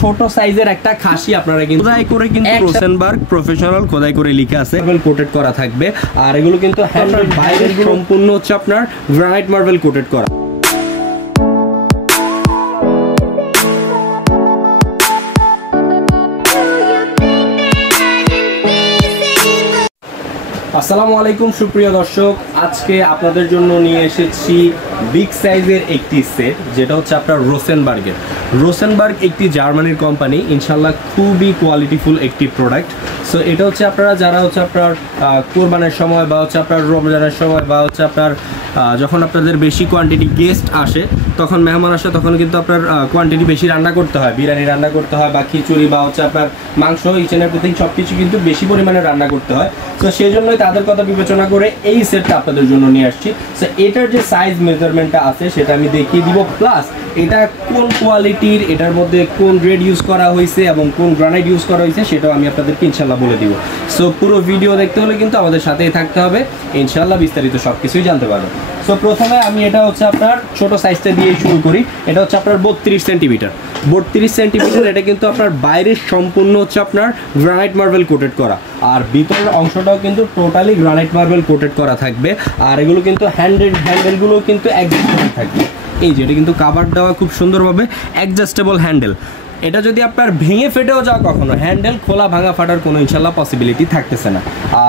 ছোট সাইজের একটা খাসি আপনারা কিন্তু খোদাই করে কিন্তু রোসেনবার্গ প্রফেশনাল খোদাই করে লেখা আছে, মার্বেল কোটেড করা থাকবে। আর এগুলো কিন্তু হ্যান্ডেল বাইরের সম্পূর্ণ হচ্ছে আপনার গ্রানাইট মার্বেল কোটেড করা। আসসালামু আলাইকুম সুপ্রিয় দর্শক, আজকে আপনাদের জন্য নিয়ে এসেছি বিগ সাইজের একটি সেট, যেটা হচ্ছে আপনার রোসেনবার্গ একটি জার্মানির কোম্পানি। ইনশাল্লাহ খুবই কোয়ালিটিফুল একটি প্রোডাক্ট। সো এটা হচ্ছে আপনারা যারা হচ্ছে আপনার কোরবানের সময় বা হচ্ছে আপনার রমজানের সময় বা হচ্ছে আপনার যখন আপনাদের বেশি কোয়ান্টিটি গেস্ট আসে, তখন মেহমান আসে, তখন কিন্তু আপনার কোয়ান্টিটি বেশি রান্না করতে হয়, বিরিয়ানি রান্না করতে হয় বা খিচুড়ি বা হচ্ছে আপনার মাংস, ইচ অ্যান্ড এভরিথিং সব কিছু কিন্তু বেশি পরিমাণে রান্না করতে হয়। তো সেই জন্যই তাদের কথা বিবেচনা করে এই সেটটা আপনাদের জন্য নিয়ে আসছি। সো এটার যে সাইজ মেজারমেন্টটা আছে সেটা আমি দেখিয়ে দিব, প্লাস এটা কোন কোয়ালিটির, এটার মধ্যে কোন গ্রেড ইউজ করা হয়েছে এবং কোন গ্রানাইট ইউজ করা হয়েছে সেটাও আমি আপনাদেরকে ইনশাল্লাহ বলে দিব। সো পুরো ভিডিও দেখতে হলে কিন্তু আমাদের সাথেই থাকতে হবে, ইনশাল্লাহ বিস্তারিত সব কিছুই জানতে পারবেন। সো প্রথমে আমি এটা হচ্ছে আপনার ছোট সাইজটা দিয়ে শুরু করি। এটা হচ্ছে আপনার 32 সেন্টিমিটার। এটা কিন্তু আপনার বাইরের সম্পূর্ণ হচ্ছে আপনার গ্রানাইট মার্বেল কোটেড করা, আর ভিতরের অংশটাও কিন্তু টোটালি গ্রানাইট মার্বেল কোটেড করা থাকবে। আর এগুলো কিন্তু হ্যান্ডেলগুলো কিন্তু অ্যাডজাস্টেবল থাকবে। এই যে এটা কিন্তু কাভার দেওয়া খুব সুন্দরভাবে, অ্যাডজাস্টেবল হ্যান্ডেল। এটা যদি আপনার ভেঙে ফেটেও যাও কখনো, হ্যান্ডেল খোলা ভাঙা ফাটার কোনো ইনশাল্লাহ পসিবিলিটি থাকতেছে না।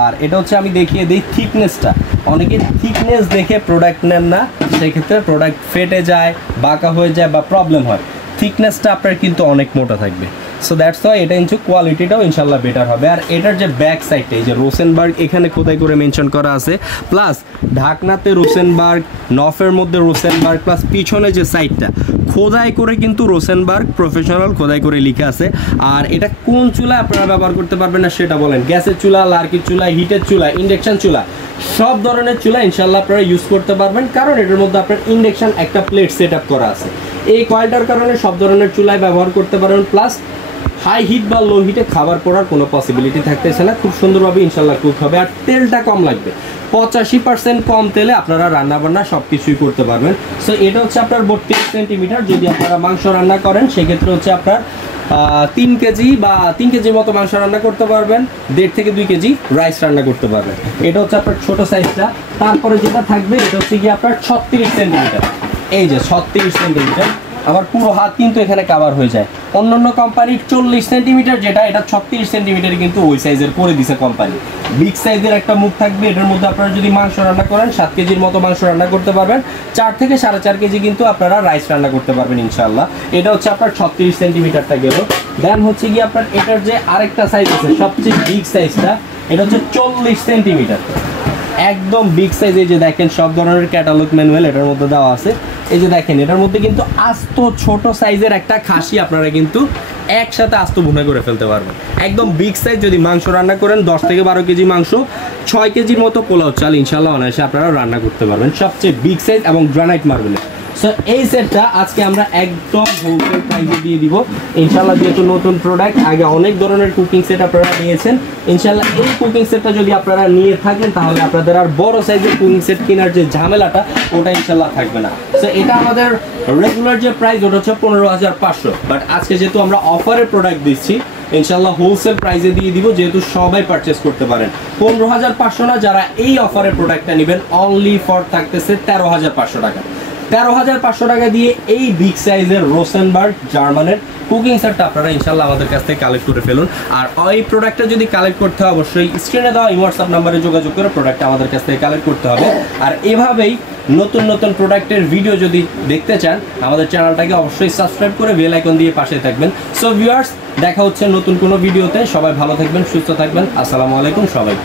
আর এটা হচ্ছে আমি দেখিয়ে দিই থিকনেসটা। অনেকে থিকনেস দেখে প্রোডাক্ট নেন না, সেক্ষেত্রে প্রোডাক্ট ফেটে যায়, বাঁকা হয়ে যায় বা প্রবলেম হয়। থিকনেসটা আপনার কিন্তু অনেক মোটা থাকবে। সো দ্যাটস ওয়াই এটা কিন্তু কোয়ালিটিটাও ইনশাল্লাহ বেটার হবে। আর এটার যে ব্যাক সাইডটা, এই যে রোসেনবার্গ এখানে খোদাই করে মেনশন করা আছে, প্লাস ঢাকনাতে রোসেনবার্গ, নফের মধ্যে রোসেনবার্গ, প্লাস পিছনে যে সাইডটা খোদাই করে কিন্তু রোসেনবার্গ প্রফেশনাল খোদাই করে লেখা আছে। আর এটা কোন চুলা আপনারা ব্যবহার করতে পারবেন না সেটা বলেন, গ্যাসের চুলা, লার্কির চুলা, হিটের চুলা, ইন্ডাকশন চুলা, সব ধরনের চুলা ইনশাল্লাহ আপনারা ইউজ করতে পারবেন, কারণ এটার মধ্যে আপনার ইন্ডাকশন একটা প্লেট সেট আপ করা আছে। এই কয়েলটার কারণে সব ধরনের চুলায় ব্যবহার করতে পারবেন, প্লাস হাই হিট বা লো হিটে খাবার পড়ার কোনো পসিবিলিটি থাকতেছে না। খুব সুন্দরভাবে ইনশাল্লাহ কুক হবে। আর তেলটা কম লাগবে, 85% কম তেলে আপনারা রান্না বান্না সব কিছুই করতে পারবেন। সো এটা হচ্ছে আপনার 32 সেন্টিমিটার। যদি আপনারা মাংস রান্না করেন সেক্ষেত্রে হচ্ছে আপনার 3 কেজি বা 3 কেজির মতো মাংস রান্না করতে পারবেন, 1.5 থেকে 2 কেজি রাইস রান্না করতে পারবেন। এটা হচ্ছে আপনার ছোট সাইজটা। তারপরে যেটা থাকবে এটা হচ্ছে কি আপনার 36 সেন্টিমিটার। এই যে 36 সেন্টিমিটার, আমার পুরো হাত কিন্তু এখানে কাভার হয়ে যায়। অন্যান্য কোম্পানির 40 সেন্টিমিটার যেটা, এটা 36 সেন্টিমিটার কিন্তু ওই সাইজের করে দিছে কোম্পানি। বিগ সাইজের একটা মুখ থাকবে, এটার মধ্যে আপনারা যদি মাংস রান্না করেন 7 কেজির মতো মাংস রান্না করতে পারবেন, 4 থেকে 4.5 কেজি কিন্তু আপনারা রাইস রান্না করতে পারবেন ইনশাল্লাহ। এটা হচ্ছে আপনার 36 সেন্টিমিটারটা গেল। দেন হচ্ছে কি আপনার এটার যে আরেকটা সাইজ আছে, সবচেয়ে বিগ সাইজটা, এটা হচ্ছে 40 সেন্টিমিটার, একদম বিগ সাইজ। এই যে দেখেন সব ধরনের ক্যাটালগ ম্যানুয়াল এটার মধ্যে দেওয়া আছে। এই যে দেখেন এটার মধ্যে কিন্তু আস্ত ছোট সাইজের একটা খাসি আপনারা কিন্তু একসাথে আস্ত ভুনা করে ফেলতে পারবেন, একদম বিগ সাইজ। যদি মাংস রান্না করেন 10 থেকে 12 কেজি মাংস, 6 কেজির মতো পোলাও চাল ইনশাল্লাহ অনায়াসে আপনারা রান্না করতে পারবেন, সবচেয়ে বিগ সাইজ এবং গ্রানাইট মার্বেলের। সো এই সেটটা আজকে আমরা একদম হোলসেল প্রাইসে দিয়ে দিব ইনশাল্লাহ, যেহেতু নতুন প্রোডাক্ট। আগে অনেক ধরনের কুকিং সেট আপনারা নিয়েছেন, ইনশাল্লাহ এই কুকিং সেটটা যদি আপনারা নিয়ে থাকেন তাহলে আপনাদের আর বড় সাইজের কুকিং সেট কেনার যে ঝামেলাটা ওটা ইনশাল্লাহ থাকবে না। সো এটা আমাদের রেগুলার যে প্রাইস ওটা হচ্ছে 15,500, বাট আজকে যেহেতু আমরা অফারের প্রোডাক্ট দিচ্ছি ইনশাল্লাহ হোলসেল প্রাইসে দিয়ে দিব, যেহেতু সবাই পারচেস করতে পারেন। 15,500 না, যারা এই অফারের প্রোডাক্টটা নেবেন অনলি ফর থাকতেছে 13,500 টাকা। 13,500 টাকা দিয়ে এই বিগ সাইজের রোসেনবার্গ জার্মানের কুকিং সেটটা আপনারা ইনশাল্লাহ আমাদের কাছ থেকে কালেক্ট করে ফেলুন। আর ওই প্রোডাক্টটা যদি কালেক্ট করতে হয় অবশ্যই স্ক্রিনে দেওয়া হোয়াটসঅ্যাপ নাম্বারে যোগাযোগ করে প্রোডাক্টটা আমাদের কাছ থেকে কালেক্ট করতে হবে। আর এভাবেই নতুন নতুন প্রোডাক্টের ভিডিও যদি দেখতে চান আমাদের চ্যানেলটাকে অবশ্যই সাবস্ক্রাইব করে বেল আইকন দিয়ে পাশে থাকবেন। সো ভিউয়ার্স, দেখা হচ্ছে নতুন কোনো ভিডিওতে। সবাই ভালো থাকবেন, সুস্থ থাকবেন। আসসালামু আলাইকুম সবাই।